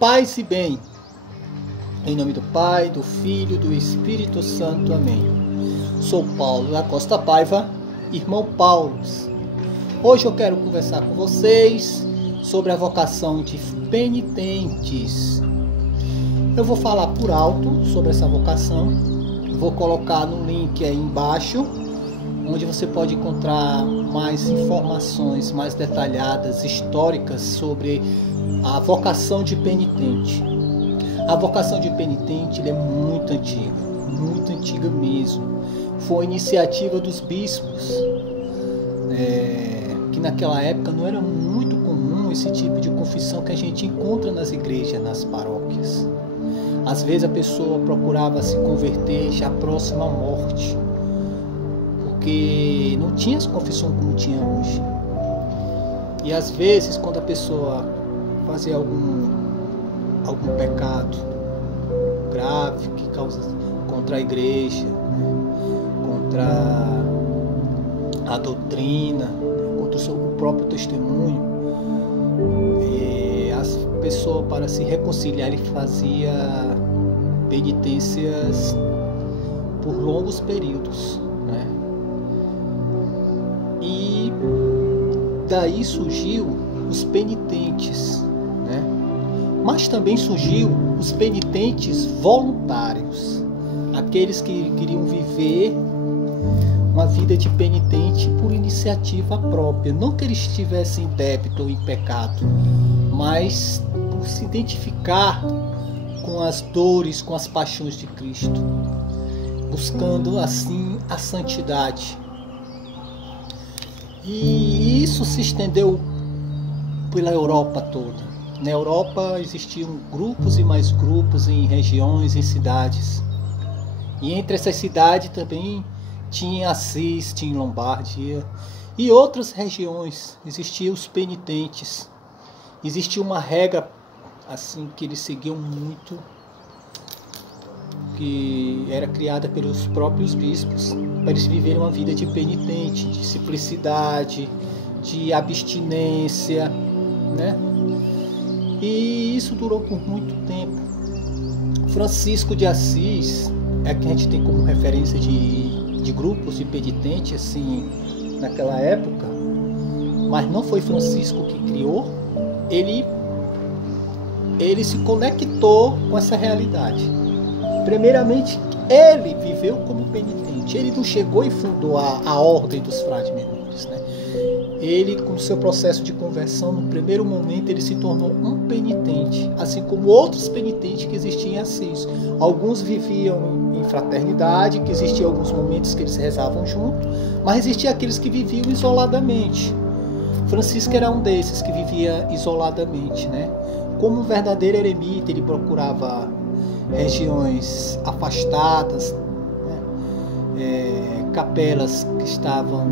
Paz e bem, em nome do Pai, do Filho e do Espírito Santo. Amém. Sou Paulo da Costa Paiva, irmão Paulo. Hoje eu quero conversar com vocês sobre a vocação de penitentes. Eu vou falar por alto sobre essa vocação, vou colocar no link aí embaixo, onde você pode encontrar mais informações mais detalhadas, históricas sobre a vocação de penitente. A vocação de penitente é muito antiga mesmo. Foi iniciativa dos bispos, que naquela época não era muito comum esse tipo de confissão que a gente encontra nas igrejas, nas paróquias. Às vezes a pessoa procurava se converter já próxima à morte, porque não tinha essa confissão como tinha hoje. E às vezes, quando a pessoa fazia algum pecado grave que causa contra a igreja, contra a doutrina, contra o próprio testemunho, as pessoas, para se reconciliar, ele fazia penitências por longos períodos, né? E daí surgiu os penitentes, né? Mas também surgiu os penitentes voluntários, aqueles que queriam viver uma vida de penitente por iniciativa própria, não que eles estivessem em débito ou em pecado, mas por se identificar com as dores, com as paixões de Cristo, buscando assim a santidade. E isso se estendeu pela Europa toda. Na Europa existiam grupos e mais grupos em regiões, em cidades. E entre essas cidades também tinha Assis, tinha Lombardia e outras regiões. Existiam os penitentes. Existia uma regra assim que eles seguiam muito, que era criada pelos próprios bispos, para eles viverem uma vida de penitente, de simplicidade, de abstinência, né? E isso durou por muito tempo. Francisco de Assis é que a gente tem como referência de grupos de penitentes assim naquela época, mas não foi Francisco que criou. Ele se conectou com essa realidade. Primeiramente, ele viveu como penitente. Ele não chegou e fundou a ordem dos frades menores, né? Ele, com o seu processo de conversão, no primeiro momento, ele se tornou um penitente, assim como outros penitentes que existiam em Assis. Alguns viviam em fraternidade, que existiam alguns momentos que eles rezavam junto, mas existiam aqueles que viviam isoladamente. Francisco era um desses que vivia isoladamente, né? Como um verdadeiro eremita, ele procurava regiões afastadas, né? Capelas que estavam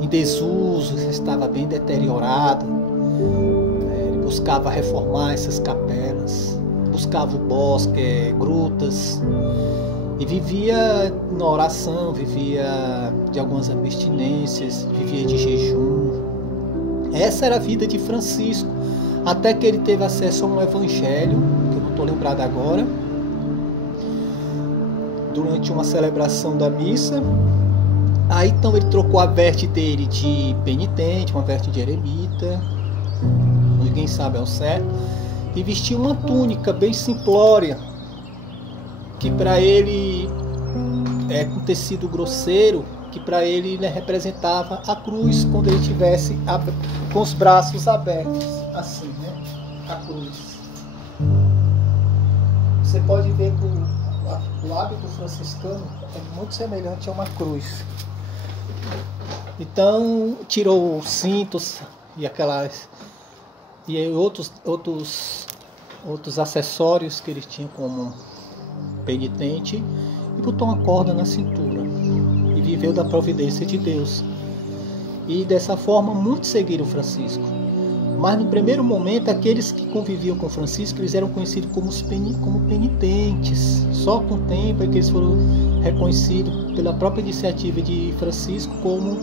em desuso, estava bem deteriorada. Ele buscava reformar essas capelas, buscava o bosque, grutas, e vivia na oração, vivia de algumas abstinências, vivia de jejum. Essa era a vida de Francisco, até que ele teve acesso a um evangelho, que eu não estou lembrado agora, durante uma celebração da missa. Aí então ele trocou a veste dele de penitente, uma veste de eremita, ninguém sabe ao certo, e vestiu uma túnica bem simplória, que para ele com tecido grosseiro, que para ele, né, representava a cruz, quando ele estivesse com os braços abertos, assim, né? A cruz. Você pode ver que o hábito franciscano é muito semelhante a uma cruz. Então tirou os cintos e outros acessórios que eles tinham como penitente, e botou uma corda na cintura e viveu da providência de Deus. E dessa forma muitos seguiram Francisco. Mas no primeiro momento, aqueles que conviviam com Francisco, eles eram conhecidos como penitentes. Só com o tempo é que eles foram reconhecidos pela própria iniciativa de Francisco como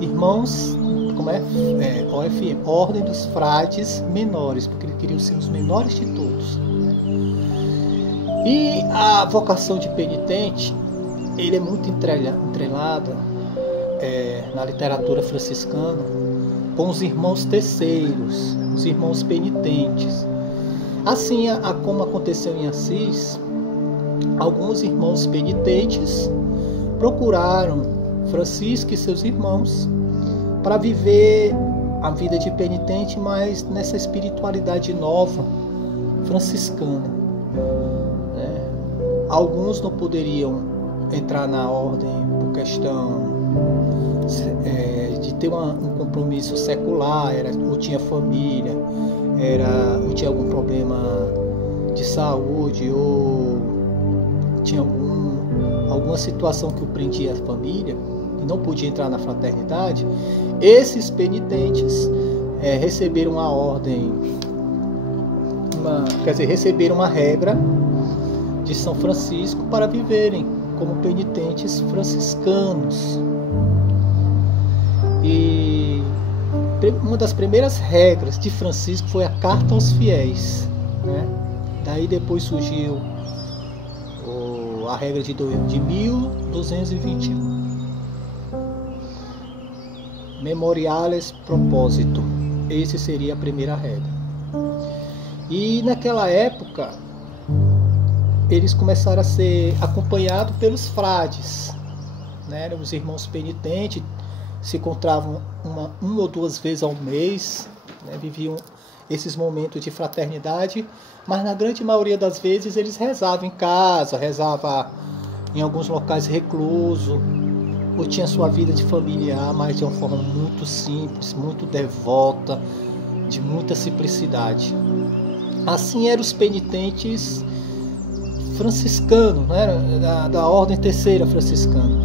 irmãos OFM, Ordem dos Frades Menores, porque ele queria ser os menores de todos. E a vocação de penitente, ele é muito entrelada na literatura franciscana com os irmãos terceiros, os irmãos penitentes. Assim como aconteceu em Assis, alguns irmãos penitentes procuraram Francisco e seus irmãos para viver a vida de penitente, mas nessa espiritualidade nova franciscana. Alguns não poderiam entrar na ordem por questão de ter um compromisso secular, ou tinha família, ou tinha algum problema de saúde, ou tinha alguma situação que o prendia a família e não podia entrar na fraternidade. Esses penitentes receberam a ordem, receberam uma regra de São Francisco para viverem como penitentes franciscanos. E uma das primeiras regras de Francisco foi a Carta aos Fiéis, né? Daí depois surgiu a regra de 1221, Memoriales Proposito. Esse seria a primeira regra. E naquela época eles começaram a ser acompanhados pelos frades, né? Os irmãos penitentes se encontravam uma ou duas vezes ao mês, né? Viviam esses momentos de fraternidade, mas na grande maioria das vezes eles rezavam em casa, rezavam em alguns locais recluso, ou tinha sua vida de familiar, mas de uma forma muito simples, muito devota, de muita simplicidade. Assim eram os penitentes franciscanos, né? da ordem terceira franciscana.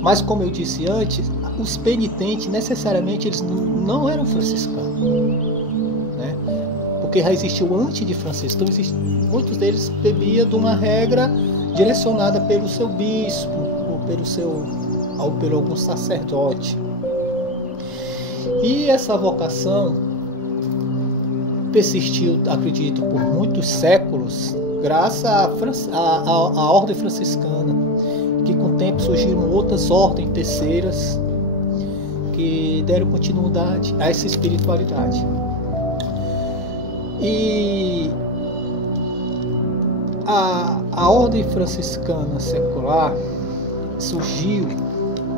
Mas como eu disse antes, os penitentes necessariamente eles não eram franciscanos, né? Porque já existiu antes de Francisco. Então muitos deles bebiam de uma regra direcionada pelo seu bispo ou pelo algum sacerdote. E essa vocação persistiu, acredito, por muitos séculos, graças à ordem franciscana, que com o tempo surgiram outras ordens terceiras que deram continuidade a essa espiritualidade. E a ordem franciscana secular surgiu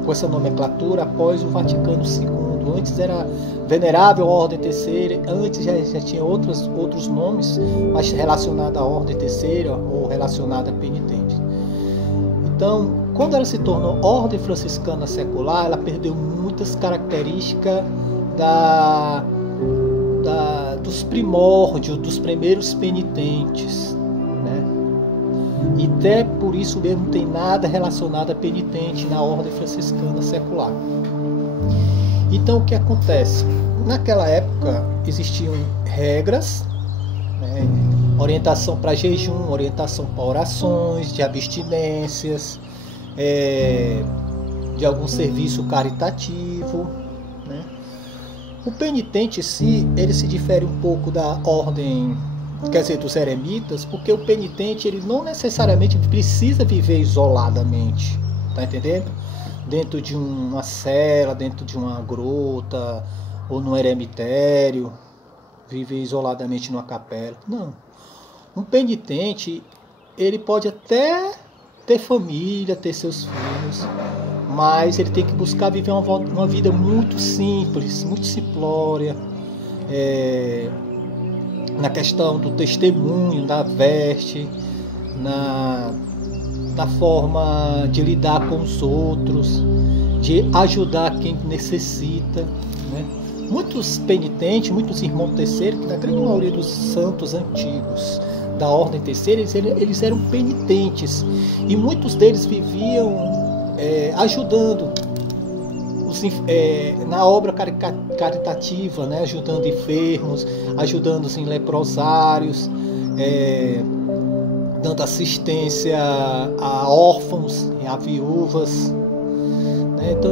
com essa nomenclatura após o Vaticano II. Antes era Venerável Ordem Terceira, antes já tinha outros nomes, mas relacionada à Ordem Terceira ou relacionada a penitente. Então, quando ela se tornou Ordem Franciscana Secular, ela perdeu muitas características dos primórdios, dos primeiros penitentes, né? E até por isso mesmo não tem nada relacionado a penitente na Ordem Franciscana Secular. Então, o que acontece? Naquela época existiam regras, né? Orientação para jejum, orientação para orações, de abstinências, de algum serviço caritativo, né? O penitente em si, ele se difere um pouco da ordem, quer dizer, dos eremitas, porque o penitente ele não necessariamente precisa viver isoladamente, tá entendendo? Dentro de uma cela, dentro de uma gruta, ou num eremitério, viver isoladamente numa capela. Não. Um penitente, ele pode até ter família, ter seus filhos, mas ele tem que buscar viver uma vida muito simples, muito simplória, na questão do testemunho, da veste, na forma de lidar com os outros, de ajudar quem necessita, né? Muitos penitentes, muitos irmãos terceiros, que na grande maioria dos santos antigos da ordem terceira, eles eram penitentes, e muitos deles viviam ajudando na obra caritativa, né? Ajudando enfermos, ajudando em leprosários, dando assistência a órfãos e a viúvas, né? Então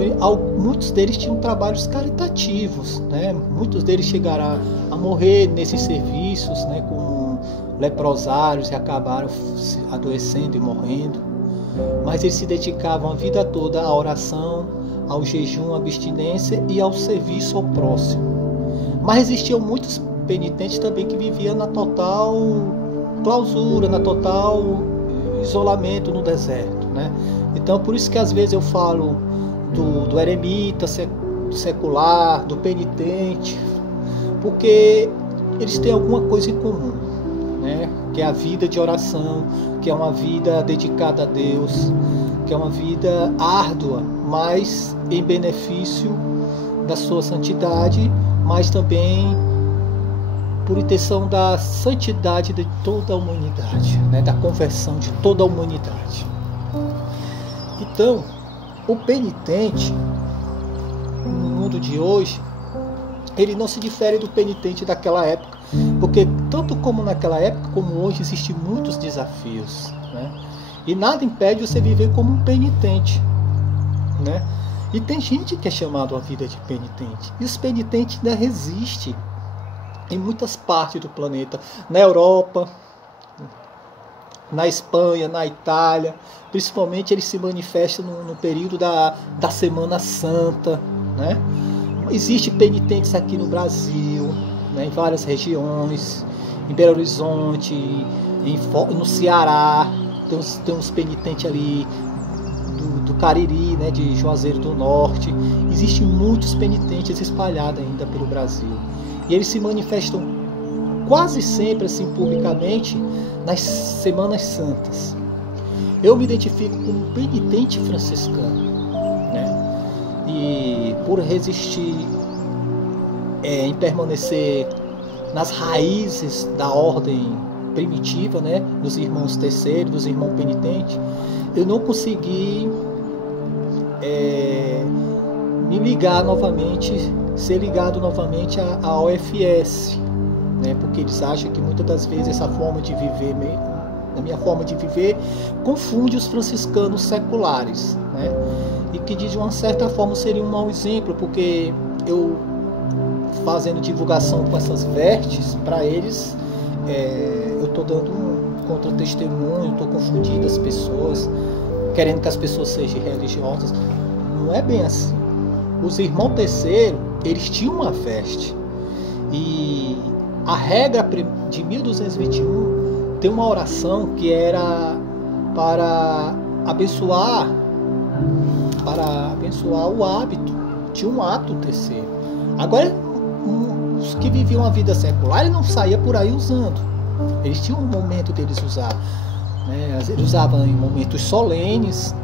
muitos deles tinham trabalhos caritativos, né? Muitos deles chegaram a morrer nesses serviços, né? Como leprosários, e acabaram adoecendo e morrendo. Mas eles se dedicavam a vida toda à oração, ao jejum, à abstinência e ao serviço ao próximo. Mas existiam muitos penitentes também que viviam na total clausura, na total isolamento no deserto, né? Então por isso que às vezes eu falo do eremita secular, do penitente, porque eles têm alguma coisa em comum, né? Que é a vida de oração, que é uma vida dedicada a Deus, que é uma vida árdua, mas em benefício da sua santidade, mas também por intenção da santidade de toda a humanidade, né? Da conversão de toda a humanidade. Então, o penitente, no mundo de hoje, ele não se difere do penitente daquela época, porque tanto como naquela época, como hoje, existem muitos desafios, né? E nada impede você viver como um penitente, né? E tem gente que é chamado a vida de penitente, e os penitentes ainda resistem em muitas partes do planeta, na Europa, na Espanha, na Itália. Principalmente eles se manifestam no período da Semana Santa, né? Existem penitentes aqui no Brasil, né? Em várias regiões, em Belo Horizonte, no Ceará, tem uns penitentes ali do Cariri, né? De Juazeiro do Norte. Existem muitos penitentes espalhados ainda pelo Brasil. E eles se manifestam quase sempre assim publicamente nas Semanas Santas. Eu me identifico como penitente franciscano, né? E por resistir em permanecer nas raízes da ordem primitiva, né? Dos irmãos terceiros, dos irmãos penitentes, eu não consegui me ligar novamente, ser ligado novamente à OFS, né? Porque eles acham que muitas das vezes essa forma de viver, a minha forma de viver, confunde os franciscanos seculares, né? E que de uma certa forma seria um mau exemplo, porque eu fazendo divulgação com essas vestes, para eles eu estou dando um contra-testemunho, estou confundindo as pessoas, querendo que as pessoas sejam religiosas. Não é bem assim. Os irmãos terceiros, eles tinham uma veste, e a regra de 1221 tem uma oração que era para abençoar o hábito, tinha um hábito terceiro. Agora, os que viviam a vida secular, eles não saíam por aí usando, eles tinham um momento deles usar, né? Eles usavam em momentos solenes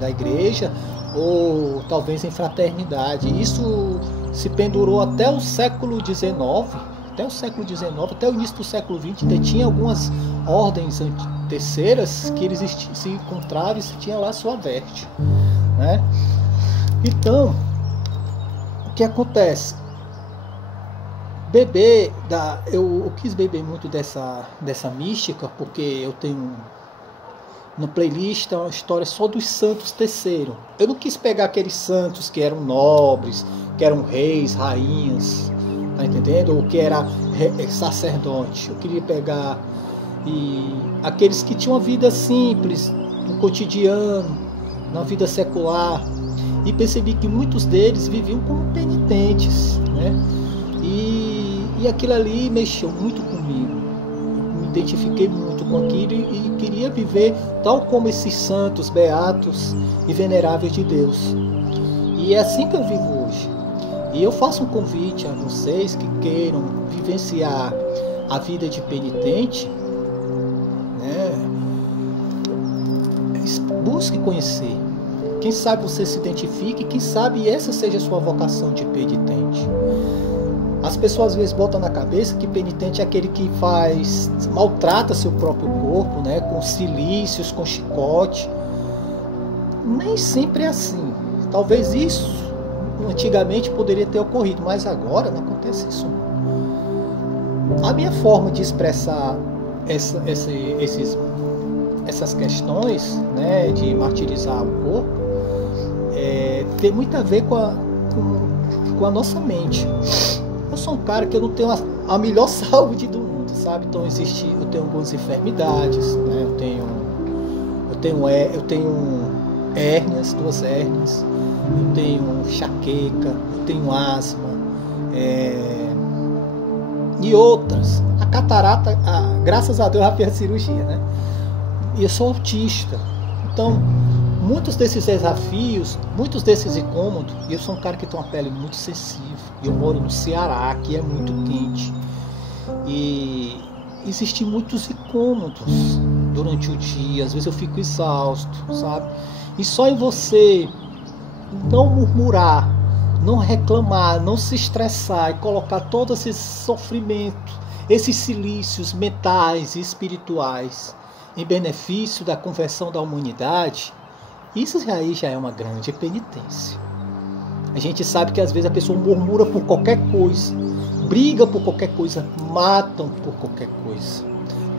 da igreja, ou talvez em fraternidade. Isso se pendurou até o século XIX, até o início do século XX, ainda tinha algumas ordens terceiras que eles se encontravam e tinha lá sua veste, né? Então, o que acontece? Eu quis beber muito dessa mística, porque eu tenho no playlist uma história só dos santos terceiros. Eu não quis pegar aqueles santos que eram nobres, que eram reis, rainhas, tá entendendo? Ou que era sacerdote. Eu queria pegar aqueles que tinham uma vida simples, no cotidiano, na vida secular. E percebi que muitos deles viviam como penitentes, né? E aquilo ali mexeu muito comigo. Me identifiquei muito com aquilo e queria viver tal como esses santos, beatos e veneráveis de Deus. E é assim que eu vivo hoje. E eu faço um convite a vocês que queiram vivenciar a vida de penitente, né? Busque conhecer. Quem sabe você se identifique, quem sabe essa seja a sua vocação de penitente. As pessoas às vezes botam na cabeça que penitente é aquele que maltrata seu próprio corpo, né, com cilícios, com chicote. Nem sempre é assim. Talvez isso antigamente poderia ter ocorrido, mas agora não acontece isso. A minha forma de expressar essas questões, né, de martirizar o corpo, tem muito a ver com a nossa mente. Eu sou um cara que eu não tenho a melhor saúde do mundo, sabe? Então eu tenho algumas enfermidades, né? Eu tenho hérnias, 2 hérnias, eu tenho enxaqueca, eu tenho asma, e outras. A catarata, graças a Deus, eu já fiz a cirurgia, né? E eu sou autista. Então, muitos desses desafios, muitos desses incômodos, e eu sou um cara que tem uma pele muito sensível. Eu moro no Ceará, que é muito quente. E existem muitos incômodos durante o dia. Às vezes eu fico exausto, sabe? E só em você não murmurar, não reclamar, não se estressar e colocar todo esse sofrimento, esses silícios mentais e espirituais em benefício da conversão da humanidade, isso aí já é uma grande penitência. A gente sabe que às vezes a pessoa murmura por qualquer coisa, briga por qualquer coisa, matam por qualquer coisa.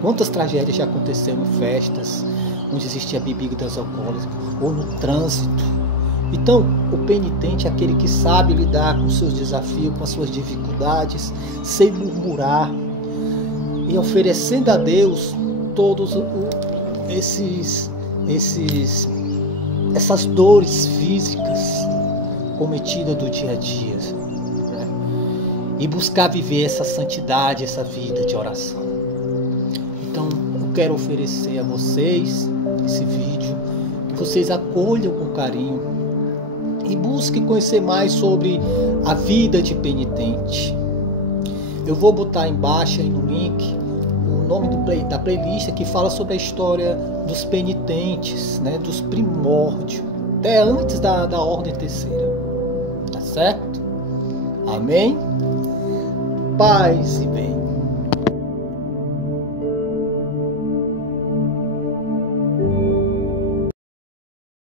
Quantas tragédias já aconteceram em festas onde existia bebidas alcoólicas ou no trânsito? Então, o penitente é aquele que sabe lidar com seus desafios, com as suas dificuldades, sem murmurar e oferecendo a Deus todos essas dores físicas cometidas do dia a dia, né? E buscar viver essa santidade, essa vida de oração. Então, eu quero oferecer a vocês esse vídeo, que vocês acolham com carinho e busquem conhecer mais sobre a vida de penitente. Eu vou botar embaixo aí no link o nome da playlist que fala sobre a história dos penitentes, né, dos primórdios, até antes da ordem terceira. Tá certo? Amém? Paz e bem.